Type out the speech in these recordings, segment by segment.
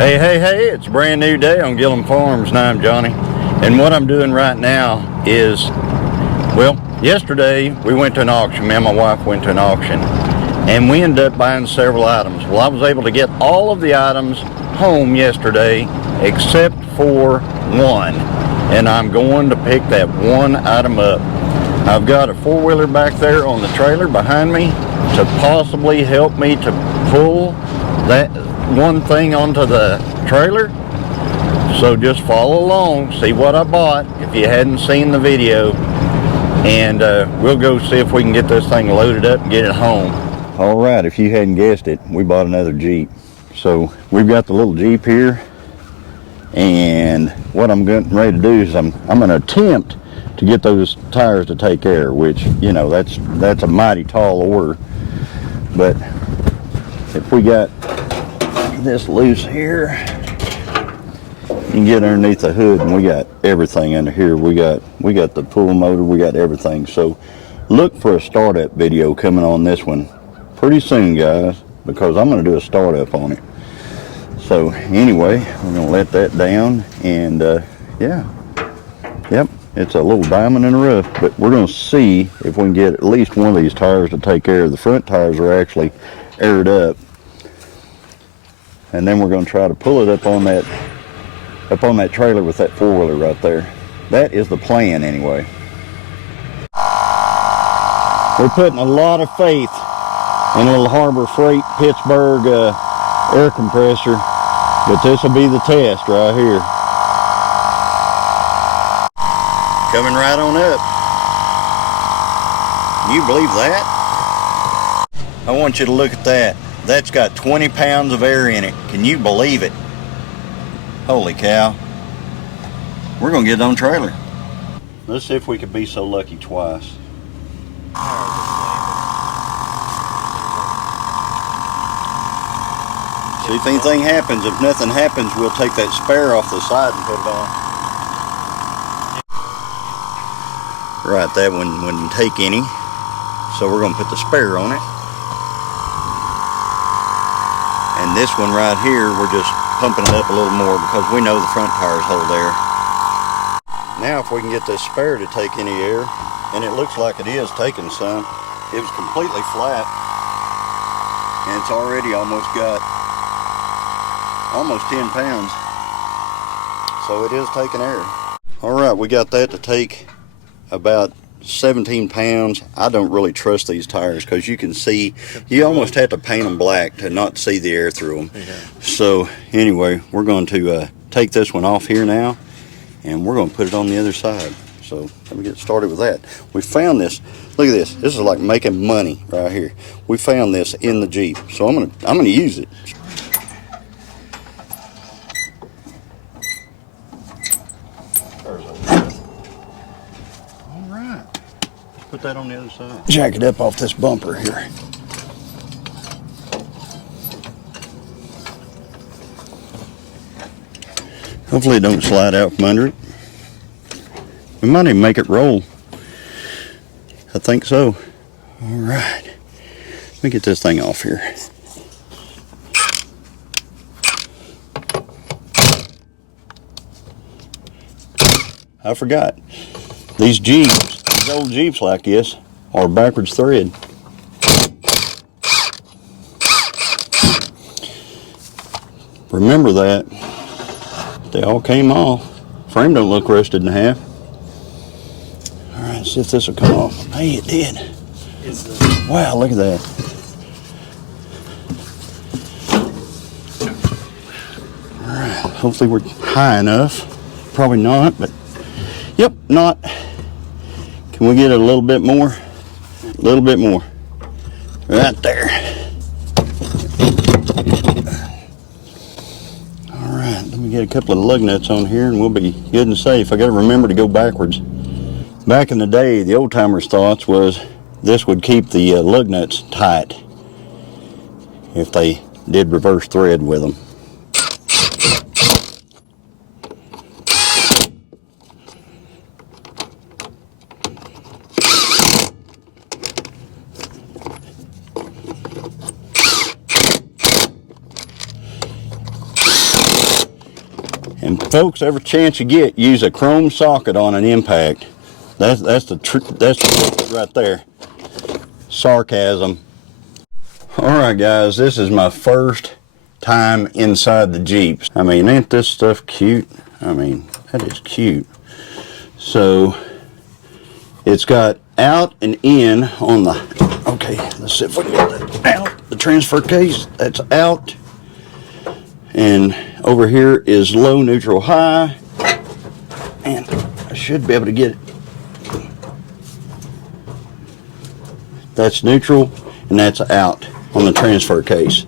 Hey, it's a brand new day on Gilliam Farms and I'm Johnny. And what I'm doing right now is, well, yesterday we went to an auction. Me and my wife went to an auction and we ended up buying several items. Well, I was able to get all of the items home yesterday except for one. And I'm going to pick that one item up. I've got a four-wheeler back there on the trailer behind me to possibly help me to pull that one thing onto the trailer. So just follow along, see what I bought if you hadn't seen the video, and we'll go see if we can get this thing loaded up and get it home. All right, if you hadn't guessed it, we bought another Jeep. So we've got the little Jeep here, and what I'm getting ready to do is I'm going to attempt to get those tires to take air, which, you know, that's a mighty tall order. But if we got this loose here, you can get underneath the hood and we got everything under here. We got the pull motor, we got everything. So look for a startup video coming on this one pretty soon, guys, because I'm going to do a startup on it. So anyway, we're going to let that down, and yep, it's a little diamond in the rough, but we're going to see if we can get at least one of these tires to take air. The front tires are actually aired up, and then we're going to try to pull it up on that trailer with that four-wheeler right there. That is the plan anyway. We're putting a lot of faith in a little Harbor Freight Pittsburgh air compressor, but this will be the test right here. Coming right on up. Can you believe that? I want you to look at that. That's got 20 pounds of air in it. Can you believe it? Holy cow. We're going to get it on trailer. Let's see if we could be so lucky twice. See if anything happens. If nothing happens, we'll take that spare off the side and put it on. Right, that one wouldn't take any. So we're going to put the spare on it. And this one right here, we're just pumping it up a little more because we know the front tires hold air. Now if we can get this spare to take any air, and it looks like it is taking some. It was completely flat, and it's already almost got almost 10 pounds. So it is taking air. All right, we got that to take about 17 pounds. I don't really trust these tires because you can see, you almost have to paint them black to not see the air through them. Yeah. So anyway, we're going to take this one off here now, and we're going to put it on the other side. So let me get started with that. We found this. Look at this. This is like making money right here. We found this in the Jeep, so I'm gonna use it. All right. Put that on the other side. Jack it up off this bumper here. Hopefully it don't slide out from under it. We might even make it roll. I think so. All right. Let me get this thing off here. I forgot. These Jeeps, these old Jeeps like this, are backwards thread. Remember that. They all came off. Frame don't look rusted in half. All right, see if this will come off. Hey, it did. Wow, look at that. All right, hopefully we're high enough. Probably not, but yep, not. Can we get it a little bit more? A little bit more. Right there. All right, let me get a couple of lug nuts on here and we'll be good and safe. I gotta remember to go backwards. Back in the day, the old timers' thoughts was this would keep the lug nuts tight if they did reverse thread with them. And folks, every chance you get, use a chrome socket on an impact. That's the trick right there. Sarcasm. Alright guys, this is my first time inside the Jeeps. I mean, ain't this stuff cute? I mean, that is cute. So, it's got out and in on the, okay, let's see if we can get that out. The transfer case, that's out. And over here is low, neutral, high. And I should be able to get it. That's neutral and that's out on the transfer case.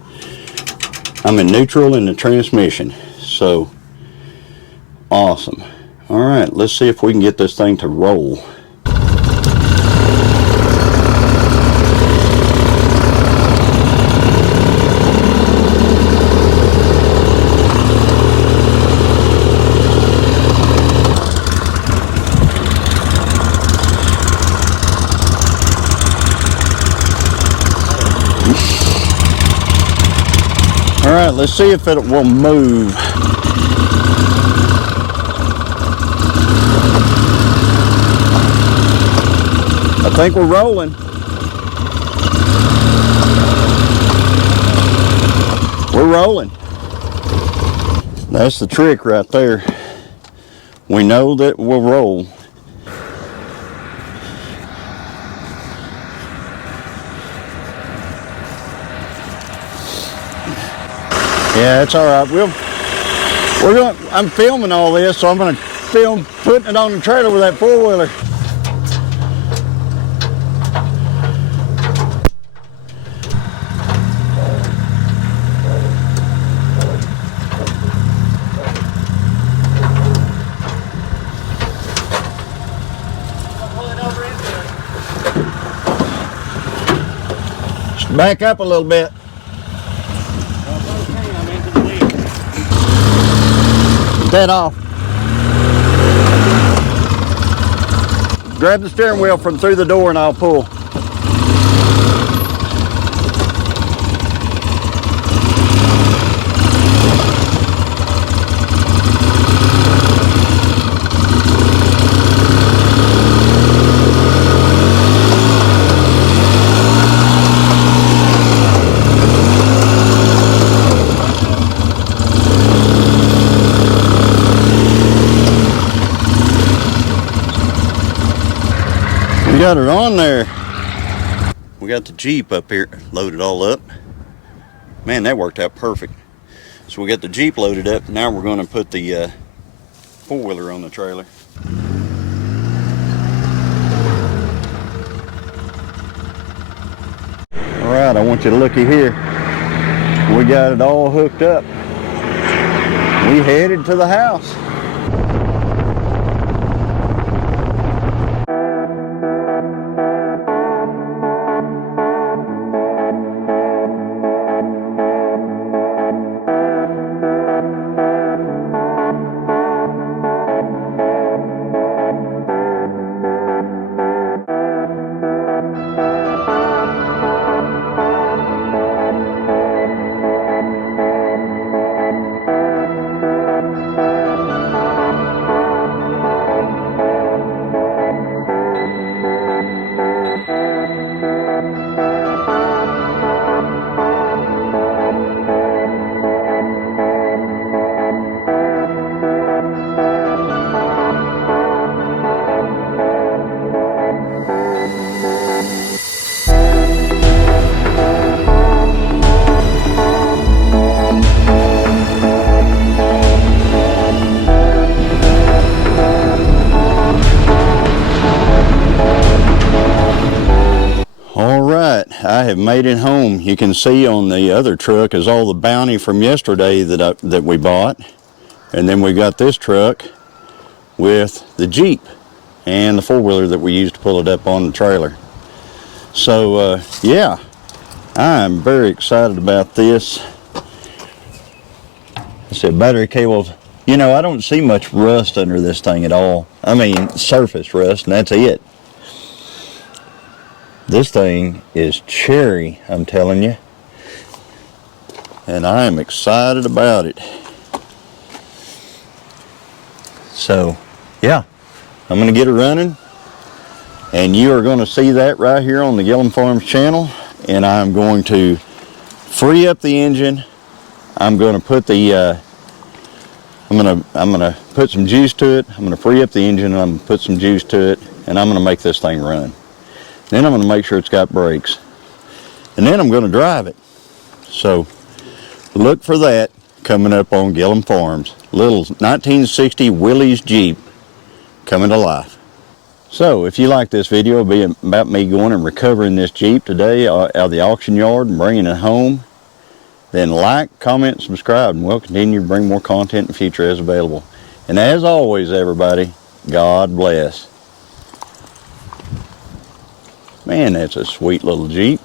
I'm in neutral in the transmission. So, awesome. All right, let's see if we can get this thing to roll. All right, let's see if it will move. I think we're rolling. We're rolling. That's the trick right there. We know that we'll roll. Yeah, it's all right. I'm filming all this, so I'm gonna film putting it on the trailer with that four-wheeler. Just back up a little bit. That off. Grab the steering wheel from through the door and I'll pull. We got it on there. We got the Jeep up here loaded all up. Man, that worked out perfect. So we got the Jeep loaded up. Now we're going to put the four-wheeler on the trailer. All right, I want you to looky here. We got it all hooked up. We headed to the house. I have made it home. You can see on the other truck is all the bounty from yesterday that we bought. And then we got this truck with the Jeep and the four-wheeler that we used to pull it up on the trailer. So yeah, I'm very excited about this. I said battery cables. You know, I don't see much rust under this thing at all. I mean, surface rust, and that's it. This thing is cherry, I'm telling you. And I am excited about it. So, yeah, I'm going to get it running, and you are going to see that right here on the Gilliam Farms channel. And I'm going to free up the engine. I'm going to put the I'm gonna put some juice to it. I'm going to free up the engine, and I'm going to put some juice to it, and I'm going to make this thing run. Then I'm going to make sure it's got brakes, and then I'm going to drive it. So look for that coming up on Gilliam Farms. Little 1960 Willy's Jeep coming to life. So if you like this video, it'll be about me going and recovering this Jeep today out of the auction yard and bringing it home. Then like, comment, subscribe, and we'll continue to bring more content in the future as available. And as always, everybody, God bless. Man, that's a sweet little Jeep.